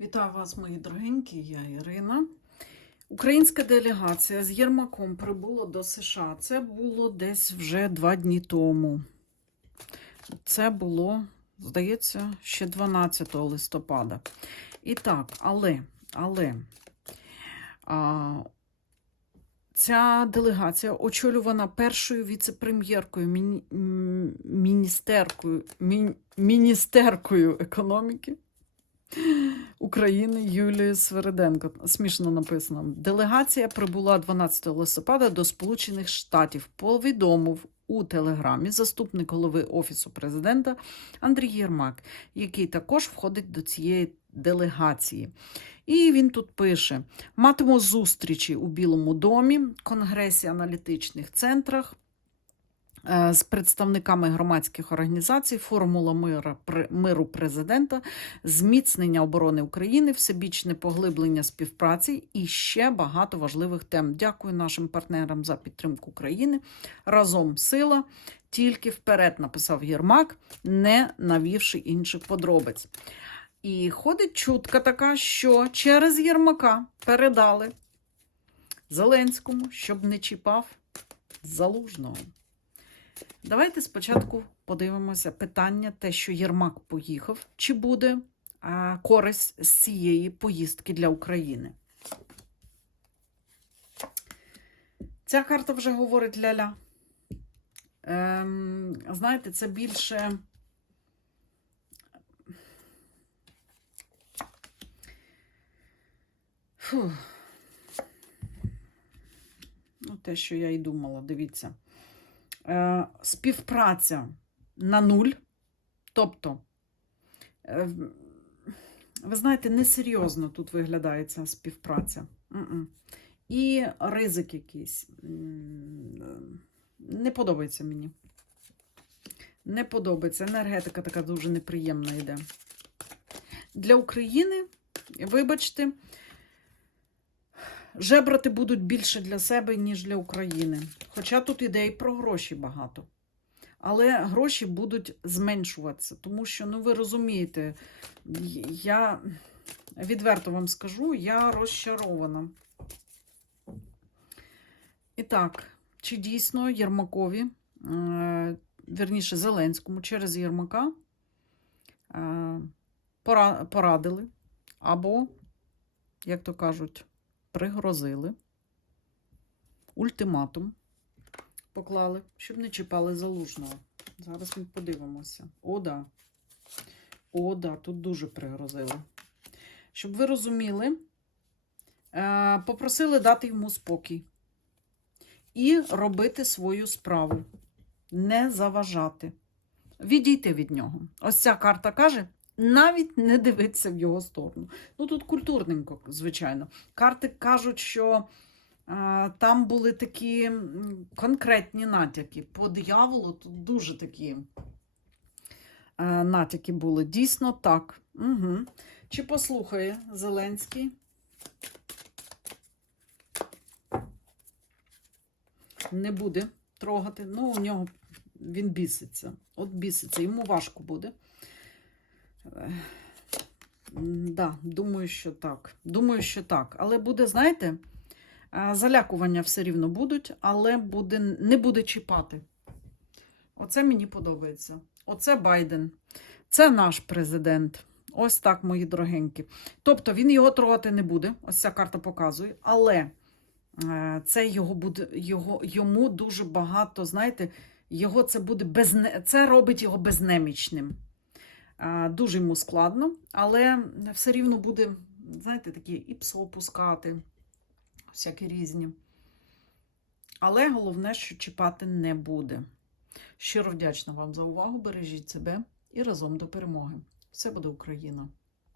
Вітаю вас, мої дорогенькі, я Ірина. Українська делегація з Єрмаком прибула до США. Це було десь вже два дні тому. Це було, здається, ще 12 листопада. І так, але, але а, ця делегація очолювана першою віце-прем'єркою, міні, міністеркою, мін- міністеркою економіки. України Юлією Свериденко. Смішно написано. Делегація прибула 12 листопада до Сполучених Штатів. Повідомив у телеграмі заступник голови Офісу президента Андрій Єрмак, який також входить до цієї делегації. І він тут пише: матиму зустрічі у Білому домі, Конгресі аналітичних центрах. Е, З представниками громадських організацій, Формула мира, миру президента, зміцнення оборони України, всебічне поглиблення співпраці і ще багато важливих тем. Дякую нашим партнерам за підтримку України. Разом сила, тільки вперед написав Єрмак, не навівши інших подробиць. І ходить чутка така, що через Єрмака передали Зеленському, щоб не чіпав залужного. Давайте спочатку подивимося питання, те, що Єрмак поїхав, чи буде користь з цієї поїздки для України. Ця карта вже говорить ля-ля. Ем, знаєте, це більше. Фу. Ну, те, що я і думала, дивіться. Е, співпраця на нуль. Тобто, е, ви знаєте, несерйозно тут виглядає ця співпраця. І ризик якийсь. Не подобається мені. Не подобається. Енергетика така дуже неприємна йде. Для України, вибачте, жебрати будуть більше для себе, ніж для України. Хоча тут іде і про гроші багато. Але гроші будуть зменшуватися, тому що, ну ви розумієте, я відверто вам скажу, я розчарована. І так, чи дійсно Єрмакові, е, вірніше Зеленському, через Єрмака е, порадили або, як то кажуть, пригрозили, ультиматум поклали, щоб не чіпали залужного. Зараз ми подивимося. О, да. О, да, тут дуже пригрозили. Щоб ви розуміли, е, попросили дати йому спокій і робити свою справу, не заважати, відійти від нього. Ось ця карта каже. Навіть не дивитися в його сторону. Ну тут культурненько, звичайно. Карти кажуть, що а, там були такі конкретні натяки. По дияволу тут дуже такі а, натяки були. Дійсно так. Угу. Чи послухає Зеленський? Не буде трогати. Ну, у нього він біситься. От біситься, йому важко буде. Е, Да, думаю, що так. Думаю, що так. Але буде, знаєте, залякування все рівно будуть, але буде, не буде чіпати. Оце мені подобається. Оце Байден. Це наш президент. Ось так, мої дорогенькі. Тобто він його трогати не буде. Ось ця карта показує. Але е, це його буде, його, йому дуже багато, знаєте, його це буде безне, це робить його безнемічним. Дуже йому складно, але все рівно буде, знаєте, такі і псо опускати всякі різні. Але головне, що чіпати не буде. Щиро вдячна вам за увагу. Бережіть себе і разом до перемоги. Все буде Україна!